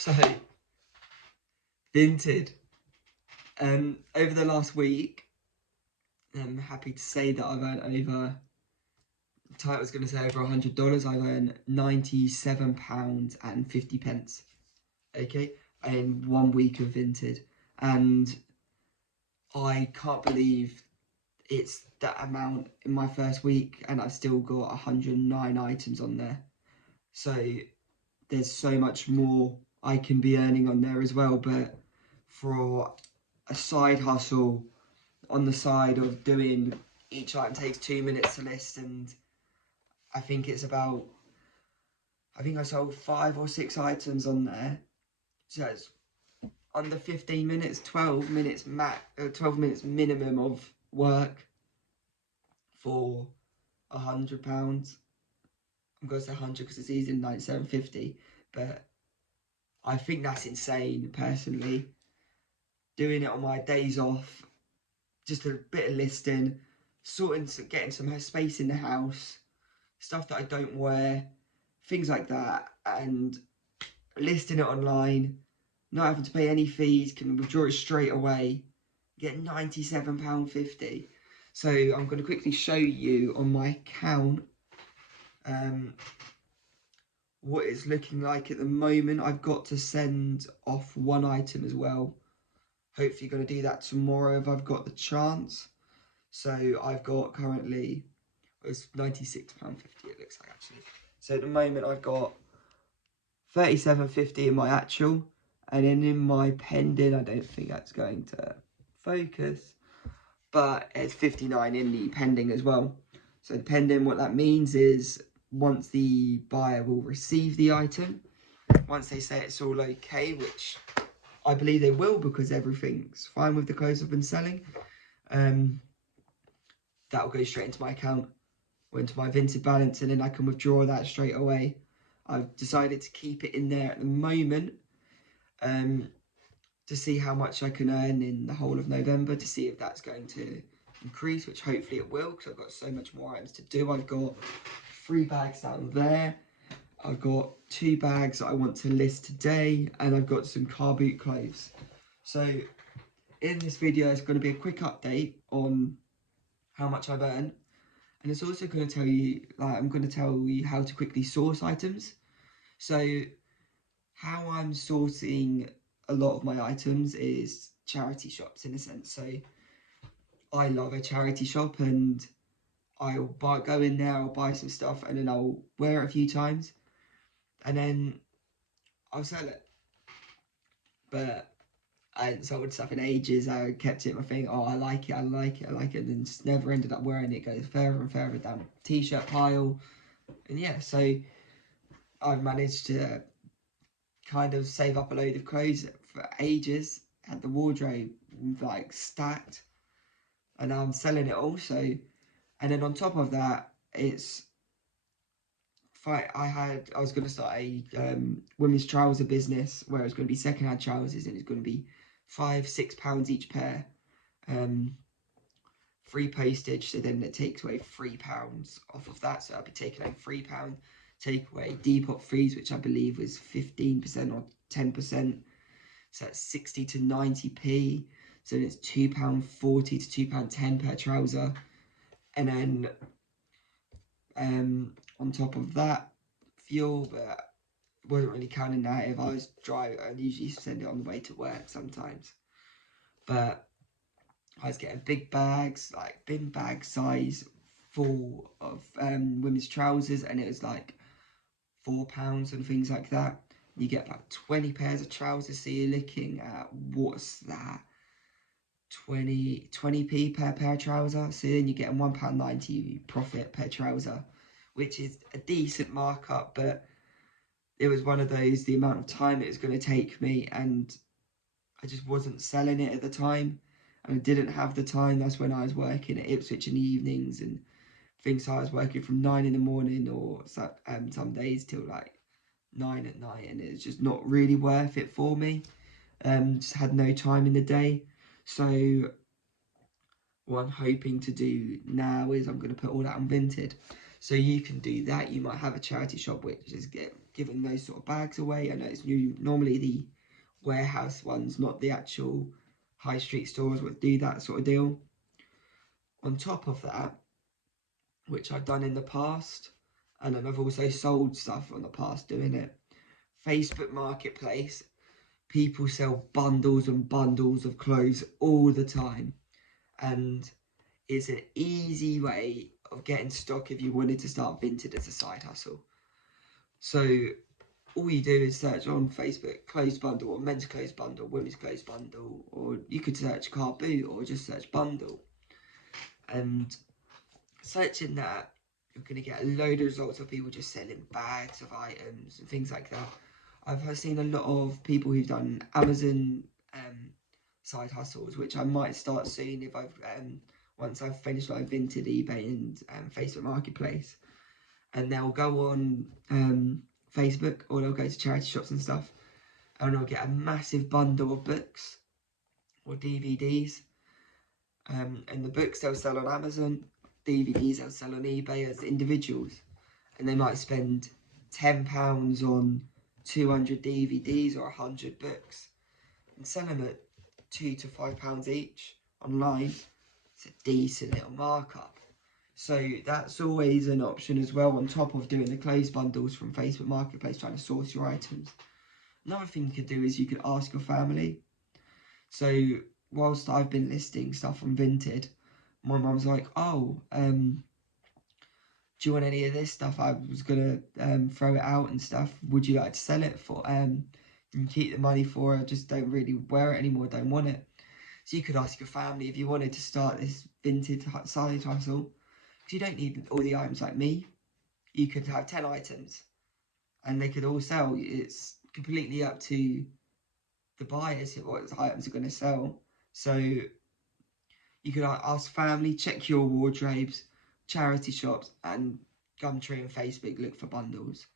So, Vinted. Over the last week, I'm happy to say that I've earned over, I was going to say over $100. I've earned £97.50. Okay, in 1 week of Vinted. And I can't believe it's that amount in my first week, and I've still got 109 items on there. So there's so much more I can be earning on there as well. But for a side hustle on the side of doing, each item takes 2 minutes to list, and I think it's about, I think I sold 5 or 6 items on there. So it's under 15 minutes, 12 minutes 12 minutes minimum of work for £100. I'm going to say 100 because it's easy in 97.50, but I think that's insane personally. Doing it on my days off, just a bit of listing, getting some space in the house, stuff that I don't wear, things like that, and listing it online, not having to pay any fees, can withdraw it straight away, get £97.50. So I'm going to quickly show you on my account what it's looking like at the moment. I've got to send off one item as well. Hopefully going to do that tomorrow if I've got the chance. So I've got currently, it's £96.50 it looks like actually. So at the moment I've got £37.50 in my actual, and then in my pending, I don't think that's going to focus, but it's 59 in the pending as well. So the pending, what that means is once the buyer will receive the item, once they say it's all okay, which I believe they will because everything's fine with the clothes I've been selling, that will go straight into my account or into my Vinted balance, and then I can withdraw that straight away. I've decided to keep it in there at the moment to see how much I can earn in the whole of November, to see if that's going to increase, which hopefully it will, because I've got so much more items to do. I've got 3 bags down there. I've got 2 bags that I want to list today, and I've got some car boot clothes. So in this video, it's going to be a quick update on how much I've earned, and it's also going to tell you, I'm going to tell you how to quickly source items. So how I'm sourcing a lot of my items is charity shops in a sense. So I love a charity shop, and I'll go in there, I'll buy some stuff, and then I'll wear it a few times, and then I'll sell it. But I hadn't sold stuff in ages. I kept it in my thing. Oh, I like it, and then just never ended up wearing it. It goes further and further down the t-shirt pile, and yeah. So I've managed to kind of save up a load of clothes for ages. Had the wardrobe like stacked, and now I'm selling it also. And then on top of that, it's I was going to start a women's trouser business where it's going to be secondhand trousers, and it's going to be £5-6 each pair, free postage. So then it takes away £3 off of that. So I'll be taking home £3, take away Depop fees, which I believe was 15% or 10%. So that's 60 to 90p. So it's £2.40 to £2.10 per trouser. And then on top of that, fuel, but wasn't really counting that. If I was driving, I'd usually send it on the way to work sometimes. But I was getting big bags, like bin bag size, full of women's trousers, and it was like £4 and things like that. You get about 20 pairs of trousers, so you're looking at, what's that, 20p per pair of trousers. So then you're getting £1.90 profit per trouser, which is a decent markup. But it was one of those, the amount of time it was going to take me, and I just wasn't selling it at the time, and I didn't have the time. That's when I was working at Ipswich in the evenings and things. So I was working from 9 in the morning, or some days till like 9 at night, and it's just not really worth it for me. Just had no time in the day. So what I'm hoping to do now is I'm going to put all that on Vinted. So you can do that. You might have a charity shop which is giving those sort of bags away. I know it's normally the warehouse ones, not the actual high street stores would do that sort of deal. On top of that, which I've done in the past, and then I've also sold stuff in the past doing it, Facebook Marketplace, people sell bundles and bundles of clothes all the time, and it's an easy way of getting stock if you wanted to start Vinted as a side hustle. So all you do is search on Facebook clothes bundle, or men's clothes bundle, women's clothes bundle, or you could search car boot or just search bundle, and searching that, you're going to get a load of results of people just selling bags of items and things like that. I've seen a lot of people who've done Amazon side hustles, which I might start soon if I've once I've finished like Vinted, eBay, and Facebook Marketplace. And they'll go on Facebook, or they'll go to charity shops and stuff, and they'll get a massive bundle of books or DVDs. And the books they'll sell on Amazon, DVDs they'll sell on eBay as individuals, and they might spend £10 on 200 DVDs or 100 books and sell them at £2 to £5 each online. It's a decent little markup. So that's always an option as well, on top of doing the clothes bundles from Facebook Marketplace, trying to source your items. Another thing you could do is you could ask your family. So whilst I've been listing stuff on Vinted, my mum's like, oh, do you want any of this stuff? I was going to throw it out and stuff. Would you like to sell it for, and keep the money for it? Just don't really wear it anymore, don't want it. So you could ask your family if you wanted to start this Vinted side hustle. Because you don't need all the items like me. You could have 10 items and they could all sell. It's completely up to the buyers what items are going to sell. So you could ask family, check your wardrobes, charity shops, and Gumtree and Facebook, look for bundles.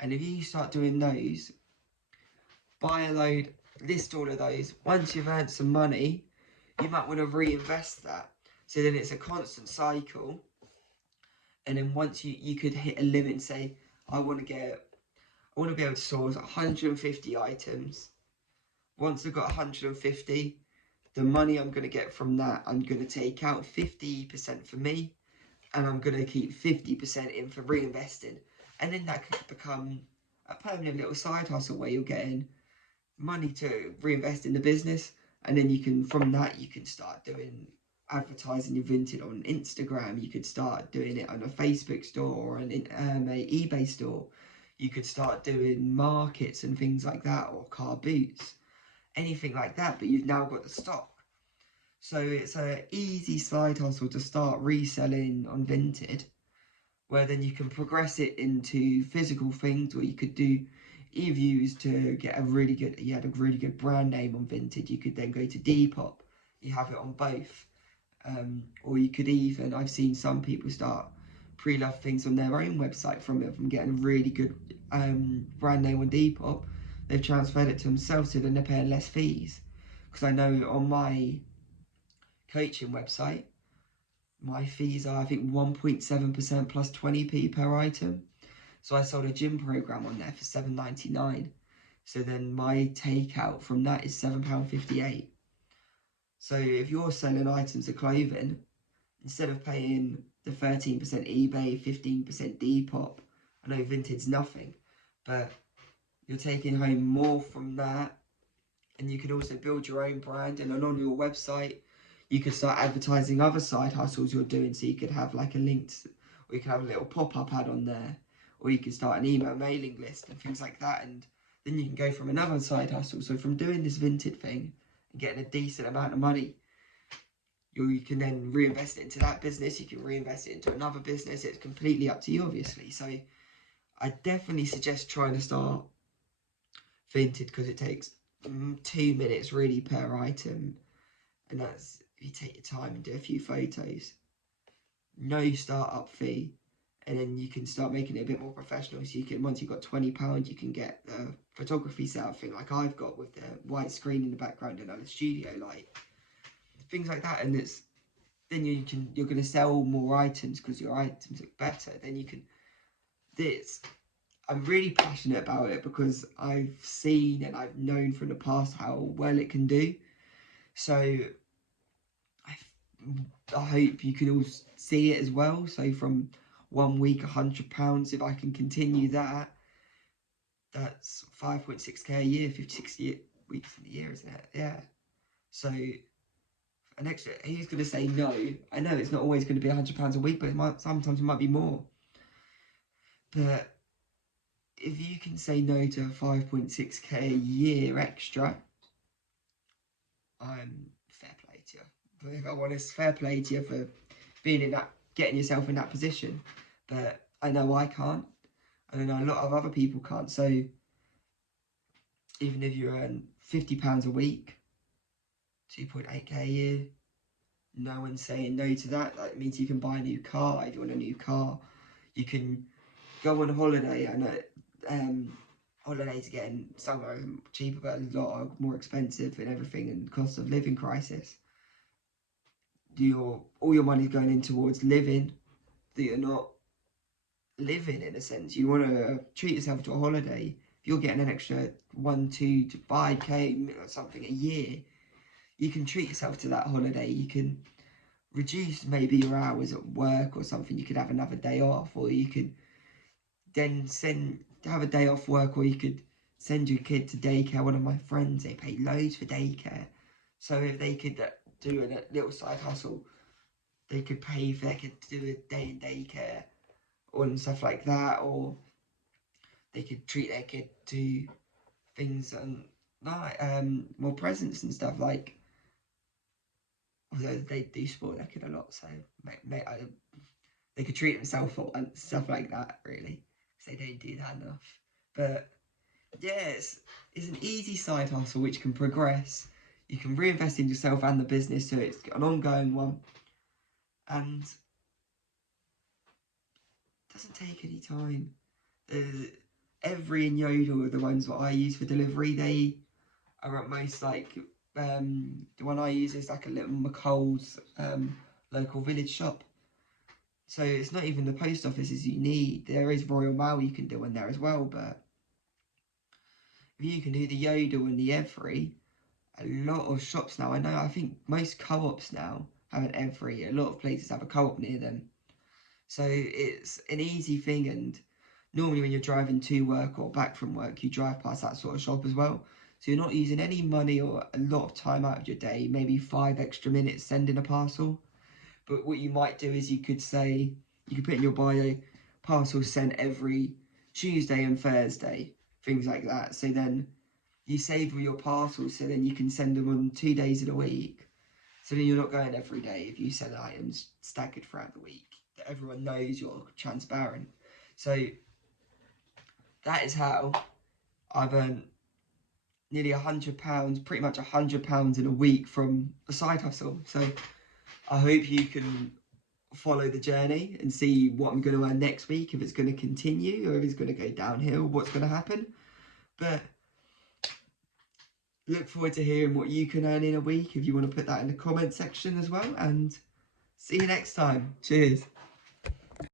And if you start doing those, buy a load, list all of those. Once you've earned some money, you might want to reinvest that. So then it's a constant cycle. And then once you could hit a limit and say, I want to be able to source 150 items. Once I've got 150, the money I'm going to get from that, I'm going to take out 50% for me, and I'm going to keep 50% in for reinvesting. And then that could become a permanent little side hustle where you're getting money to reinvest in the business. And then from that, you can start doing advertising your Vinted on Instagram. You could start doing it on a Facebook store or an eBay store. You could start doing markets and things like that, or car boots, anything like that, but you've now got the stock. So it's an easy side hustle to start reselling on Vinted, where then you can progress it into physical things, or you could do, if you used to get you had a really good brand name on Vinted, you could then go to Depop, you have it on both. Or you could even, I've seen some people start pre-loved things on their own website from getting a really good brand name on Depop. They've transferred it to themselves, so then they're paying less fees. Because I know on my coaching website, my fees are, I think, 1.7% plus 20p per item. So I sold a gym program on there for £7.99. So then my takeout from that is £7.58. So if you're selling items of clothing, instead of paying the 13% eBay, 15% Depop, I know Vinted's nothing, but you're taking home more from that. And you can also build your own brand, and on your website you could start advertising other side hustles you're doing. So you could have like a link or you could have a little pop-up ad on there, or you could start an email mailing list and things like that, and then you can go from another side hustle. So from doing this Vinted thing and getting a decent amount of money, you can then reinvest it into that business. You can reinvest it into another business. It's completely up to you, obviously. So I definitely suggest trying to start Vinted, because it takes 2 minutes really per item, and that's if you take your time and do a few photos. No startup fee, and then you can start making it a bit more professional. So you can, once you've got £20, you can get the photography setup thing like I've got, with the white screen in the background and a studio light, things like that. And then you're going to sell more items because your items look better. Then you can I'm really passionate about it because I've seen and I've known from the past how well it can do. So I hope you can all see it as well. So from 1 week, £100, if I can continue that, that's 5.6k a year, 56 weeks in the year, isn't it? Yeah. So an extra, who's going to say no? I know it's not always going to be £100 a week, but sometimes it might be more. But if you can say no to 5.6k a year extra, fair play to you. But if I'm honest, fair play to you for being in that, getting yourself in that position. But I know I can't, and I know a lot of other people can't. So even if you earn £50 a week, 2.8k a year, no one's saying no to that. That means you can buy a new car if you want a new car. You can go on holiday. I know holidays are getting somewhere cheaper, but a lot more expensive and everything, and cost of living crisis. All your money's going in towards living, that you're not living in a sense. You want to treat yourself to a holiday. If you're getting an extra 1, 2 to 5k or something a year, you can treat yourself to that holiday. You can reduce maybe your hours at work or something. You could have another day off, or you could then have a day off work, or you could send your kid to daycare. One of my friends, they pay loads for daycare. So if they could do a little side hustle, they could pay for their kid to do a day in daycare and stuff like that, or they could treat their kid to things and like more presents and stuff. Like, although they do spoil their kid a lot, so they could treat themselves for once, stuff like that, really, because they don't do that enough. But yeah, it's an easy side hustle which can progress. You can reinvest in yourself and the business, so it's an ongoing one, and it doesn't take any time. Every and Yodel are the ones that I use for delivery. They are at most like the one I use is like a little McColl's local village shop. So it's not even the post offices you need. There is Royal Mail you can do in there as well, but if you can do the Yodel and the Every, a lot of shops now, I think most co-ops now have an Every. A lot of places have a co-op near them. So it's an easy thing, and normally when you're driving to work or back from work, you drive past that sort of shop as well. So you're not using any money or a lot of time out of your day, maybe 5 extra minutes sending a parcel. But what you might do is you could put in your bio, parcels sent every Tuesday and Thursday, things like that. So then you save all your parcels, so then you can send them on 2 days in a week. So then you're not going every day if you send items staggered throughout the week. That everyone knows you're transparent. So that is how I've earned nearly £100, pretty much £100 in a week from a side hustle. So I hope you can follow the journey and see what I'm going to earn next week, if it's going to continue or if it's going to go downhill, what's going to happen. But look forward to hearing what you can earn in a week if you want to put that in the comment section as well. And see you next time. Cheers.